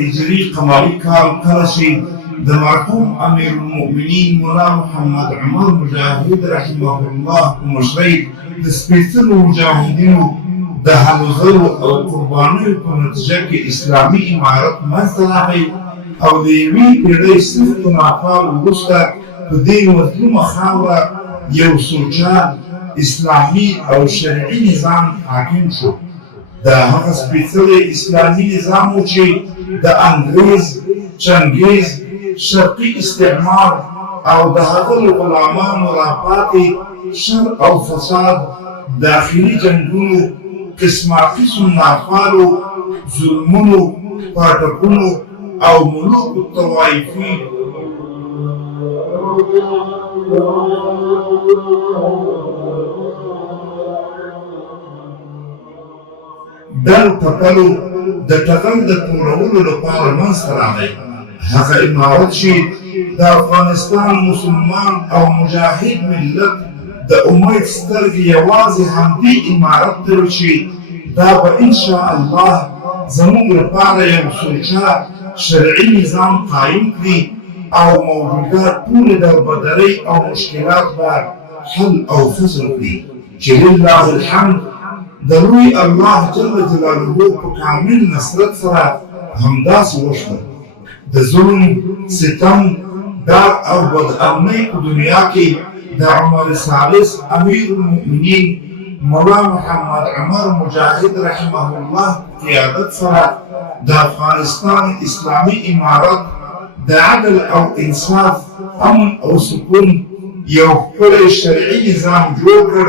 هجري قمري کال کله چې د مرحوم امیر المؤمنین مولا محمد عمر مجاهد رحمه الله په مشرۍ د سپېڅلو مجاهدینو د هلو ځلو او قربانیو په نتیجه کې اسلامي امارت منځته راغی او د یوې پېړۍ سختو ناکالو وروسته په دې مظلومه خاوره یو سوچه اسلامي او شرعي نظام حاکم شو. دا هغه سپېڅلی اسلامي نظام و چې د انګریز، چنګیز، شرقي استعمار او د هغه له غلامانو راپاتې شر او فساد، داخلي جنګونو، قسما قسم ناخوالو، ظلمونو، پاټکونو او ملوکو طوایفي دل پټلو د ټغر د توړولو لپاره منځته راغی. هغه امارت چې د افغانستان مسلمان او مجاهد ملت د امید سترګې یوازې همدې امارت ته وې چې دا به انشاءالله زموږ لپاره یو سوچه شرعي نظام قایم کړي او موجوده ټولې دربدرۍ او مشکلات به حل او فصل کړي چې لله الحمد د لوی الله جل جلاله په کامل نصرت سره همداسې وشول. د ظلم، ستم، دار او بدامنۍ په دنیا کې د عمر ثالث امیر المؤمنین مولا محمد عمر مجاهد رحمه الله قیادت سره د افغانستان اسلامي امارت د عدل او انصاف، امن او سکون یو ښکلی شرعي نظام جوړ کړ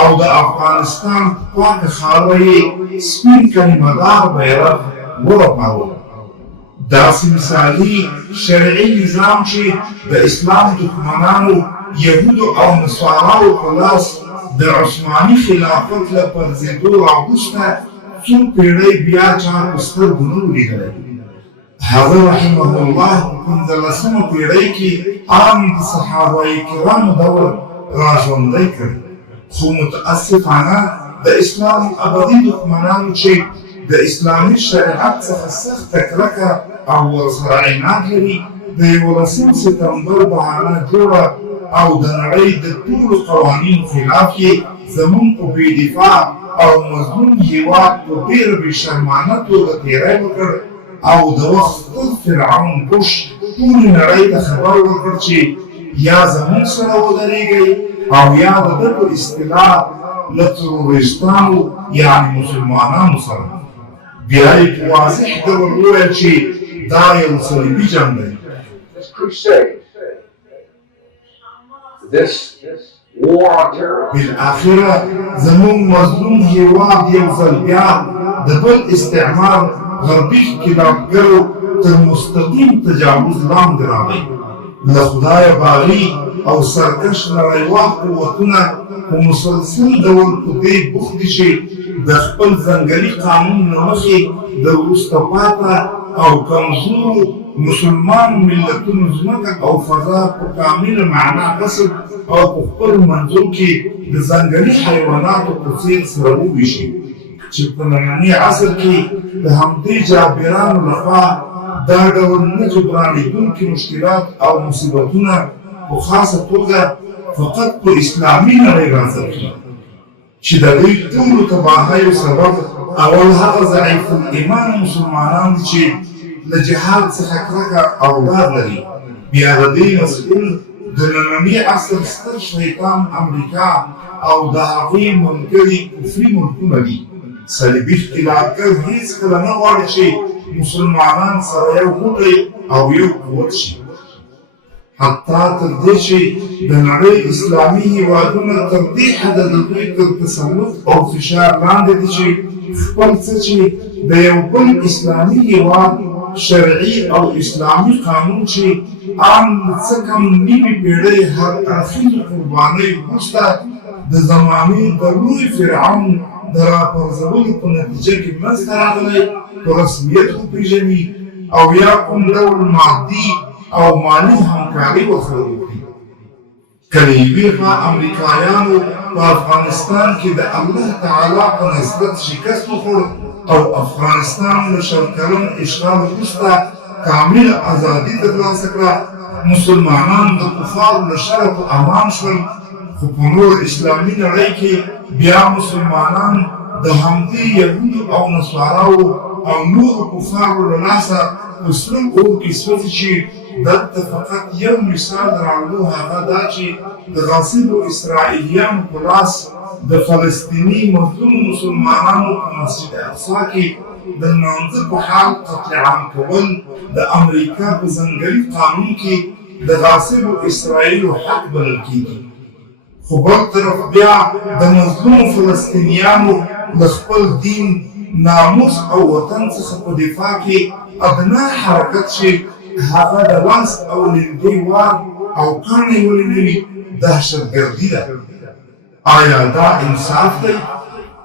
او د افغانستان پاکه خاوره یې سپین کلمهدار بیرغ ورپاوه. داسې مثالي شرعي نظام چې د اسلام دښمنانو یهودو او نصاراو په لاس د عثماني خلافت له پرځېدو راوروسته څو پېړۍ بیا چا په سترګو نه و لیدلی. هغه رحمه الله په 15مه پېړۍ کې عام د صحابه کرامو دور راژوندی کړ، خو متاسفانه د اسلام ابدي دښمنانو چې د اسلامي شریعت څخه سخته کرکه او ورسره عناد لري د 11 سپتمبر بهانه جوړه او د نړۍ د ټولو قوانینو خلاف یې زموږ په بې دفاع او مظلوم هېواد په ډېره بېشرمانه توګه تېری وکړ او د وخت ستر فرعون بوش ټولې نړۍ ته خبر ورکړ چې یا زموږ سره ودرېږئ او یا د ده په اصطلاح له تروریستانو یعنې مسلمانانو سره. بیا یې په واضح ډول وویل چې دا یو صلیبي جنګ دی. بالاخره زموږ مظلوم هېواد یو ځل بیا د بل استعمار غربي ښکېلاکګرو تر مستقیم تجاوز لاندې راغی. له خدایه باغي او سرکش نړیوال قوتونه په مسلسل ډول په دې بوخت دي چې د خپل ځنګلي قانون له مخې د وروسته پاته او کمزورو مسلمانو ملتونو ځمکه او فضا په کامله معنا غصب او په خپل منظور کې د ځنګلي حیواناتو په څېر سره وویشي چې په ننني عصر کې د همدې جابرانو لخوا دا ډول نه جبرانېدونکي مشکلات او مصیبتونه په خاصه توګه فقط په اسلامي نړۍ راڅرخي چې د دوی ټولو تباهیو سبب اول هغه ضعیف الایمان مسلمانان دي چې له جهاد څخه کرکه او ډار لري. بیا د دې مسؤل د ننني عصر ستر شیطان امریکا او د هغې ملګري کفري ملکونه دي. صلیبي ښکېلاکګر هېڅکله نه غواړي چې مسلمانان سره یو موټی او یو قوت شي، حتی تر دې چې د نړۍ اسلامي هېوادونه تر دې حده د دوی تر تسلط او فشار لاندې دي چې خپل څه چې د یو بل اسلامي هېواد شرعي او اسلامي قانون چې عام څه کم نیمې پېړۍ هر اړخیزو قربانیو وروسته د زمانې د لوی فرعون د راپرځولو په نتیجه کې منځته راغلی په رسمیت وپېژني او یا کوم ډول مادي او مالي همکاري ورسره وکړي. که له یوې خوا امریکایانو په افغانستان کې د الله تعالی په نصرت شکست وخوړ او افغانستان له شل کلن اشغال وروسته کامل ازادي ترلاسه کړه، مسلمانان د کفارو له شره په امان شول، خو په نور اسلامي نړۍ کې بیا مسلمانان د همدې یهودو او نصاراو او نورو کفارو له لاسه په سره اور کې سوځي چې دلته فقط یو مثال راوړو، هغه دا چې د غاصبو اسرائیلیانو په لاس د فلسطیني مظلومو مسلمانانو په مسجد اقصی کې د لمانځه په حال قتل عام کول د امریکا په ځنګلي قانون کې د غاصبو اسرائیلو حق بلل کېږي. خو بل طرف بیا د مظلومو فلسطینیانو له خپل دین، ناموس او وطن څخه په دفاع کې ادنا حرکت شي، هغه د لاس او لیندۍ وار او کاڼی ولې نه وي، دهشتګردي ده. آیا دا انصاف دی؟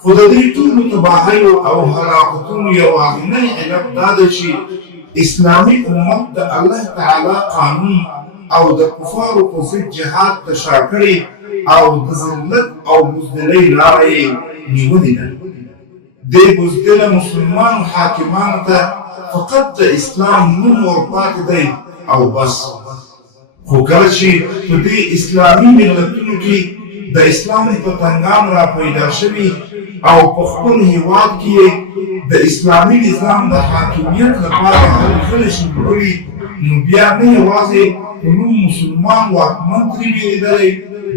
خو د دې ټولو تباهیو او هلاکتونو یوازینی علت دا ده چې اسلامي امت د الله تعالی قانون او د کفارو په ضد جهاد ته شا کړې او د ذلت او بزدلۍ لاره یې نیولې ده. دې بزدله مسلمانو حاکمانو ته فقط د اسلام نوم ورپاتې دی او بس. خو کله چې په دې اسلامي ملتونو کې د اسلام پتنګان را پیدا شوي او په خپل هیواد کې د اسلامي نظام د حاکمیت لپاره هلې ځلې شروع نو بیا نه یوازې په نوم مسلمان واکمن ترې وېرېدلی،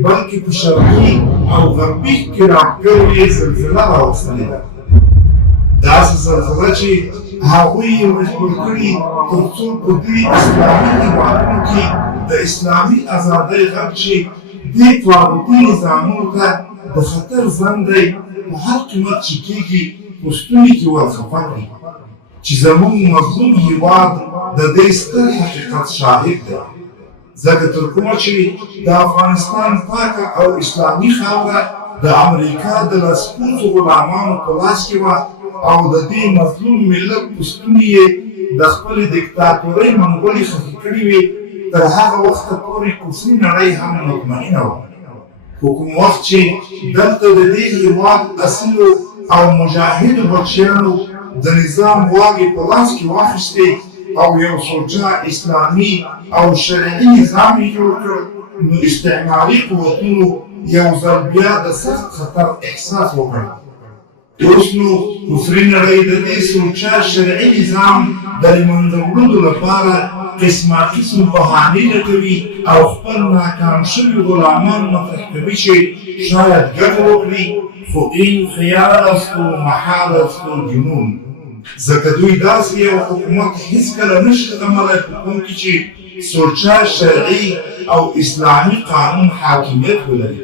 بلکې په شرقي او غربي کراکړو یې زلزله راوستلې ده. داسې زلزله چې هغوی یې مجبور کړي تر څو په دې اسلامي هېوادونو کې د اسلامي ازادۍ غږ چې دې طاغوتي نظامونو ته د خطر زنګ دی په هر قیمت چې کېږي په ستوني کې ورخفه کړي چې زموږ مظلوم هېواد د دې ستر حقیقت شاهد دی. ځکه تر کومه چې د افغانستان پاکه او اسلامي خاوره د امریکا د لسګونو غلامانو په لاس کې وه او د دې مظلوم ملت په ستوني یې د خپلې دیکتاتورۍ منګولې خښې کړې وې، تر هغه وخته پورې کفري نړۍ هم مطمئنه وه. خو کوم وخت چې دلته د دې هېواد اصیلو او مجاهدو بچیانو د نظام واګې په لاس کې واخیستې او یو سوچه اسلامي او شرعي نظام یې جوړ کړ، نو استعماري قوتونو یو ځل بیا د سخت خطر احساس وکړ. اوس نو کفري نړۍ د دې سوچه شرعي نظام د له منځه وړلو لپاره قسمه قسم بهانې لټوي او خپل ناکام شوي غلامان مطرح کوي چې شاید ګټه وکړي، خو این خیال است و محال است و جنون. ځکه دوی داسې یو حکومت هېڅکله نشي زغملی په کوم کې چې سوچه شرعي او اسلامي قانون حاکمیت ولري.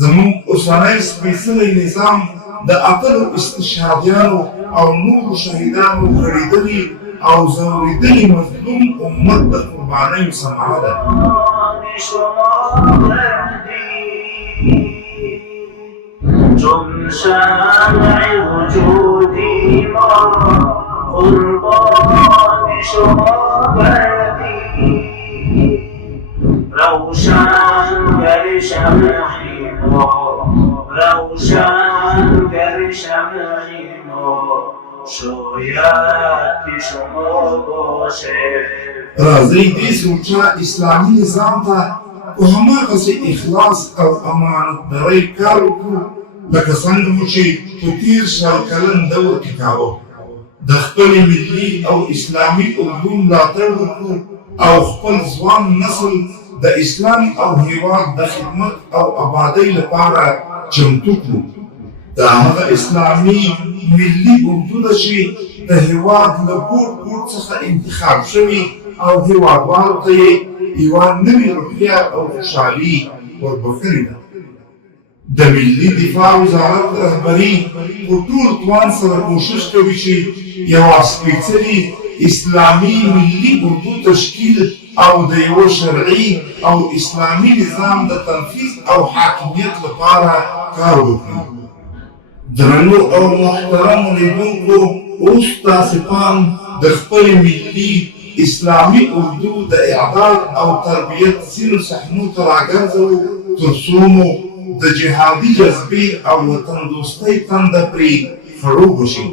زموږ اوسنی سپېڅلی نظام د اتلو استشهادیانو او نورو شهیدانو کړېدلي او ځورېدلي مظلوم امت د قربانیو ثمره ده. چون شمع وجودی ما قربان شما بردی، روشنگر شمعی ما، روشنگر شمعی ما، شاید که شما باشه. راځئ دې سوچه اسلامي نظام ته په هماغسې اخلاص او امانتدارۍ کار وکړو لکه څنګه مو چې په تېر شل کلن دور کې کاوه. د خپلې ملي او اسلامي اردو ملاتړ وکړو او خپل ځوان نسل د اسلام او هېواد د خدمت او آبادۍ لپاره چمتو کړو. دا هغه اسلامي ملي اردو ده چې د هېواد له ګوټ ګوټ څخه انتخاب شوي او هېوادوالو ته یې یوه نوې روحیه او خوشحالي وربښلې ده. د ملي دفاع وزارت رهبري په ټول توان سره کوشش کوي چې یوه سپېڅلي اسلامي ملي اردو تشکیل او د یوه شرعي او اسلامي نظام د تنفیذ او حاکمیت لپاره کار وکړي. درنو او محترمو لیدونکو، اوس تاسې پام د خپلې ملي اسلامي اردو د اعداد او تربیت ځینو صحنو ته راګرځو تر څو مو د جهادي جذبې او وطن دوستۍ تنده پرې خړوب وشي.